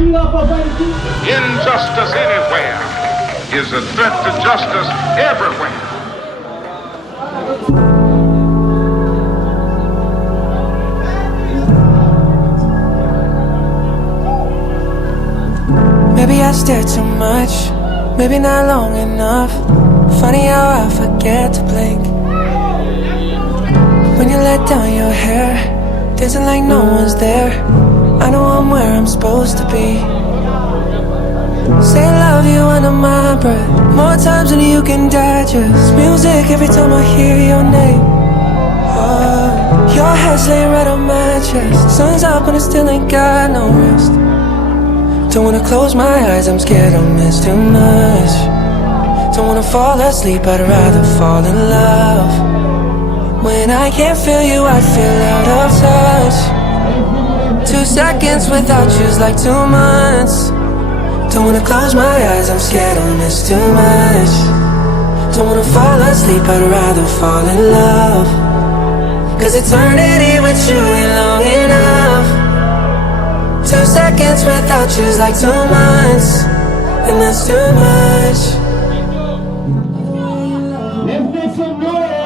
Injustice anywhere is a threat to justice everywhere. Maybe I stare too much, maybe not long enough. Funny how I forget to blink. When you let down your hair, dancing like no one's there. I know I'm where I'm supposed to be. Say I love you under my breath, more times than you can digest. Music every time I hear your name. Oh, your head's laying right on my chest. Sun's up and I still ain't got no rest. Don't wanna close my eyes, I'm scared I'll miss too much. Don't wanna fall asleep, I'd rather fall in love. When I can't feel you, I feel out of touch. 2 seconds without you's like 2 months. Don't wanna close my eyes, I'm scared I'll miss too much. Don't wanna fall asleep, I'd rather fall in love. Cause eternity with you ain't long enough. 2 seconds without you's like 2 months, and that's too much. Let's make some noise.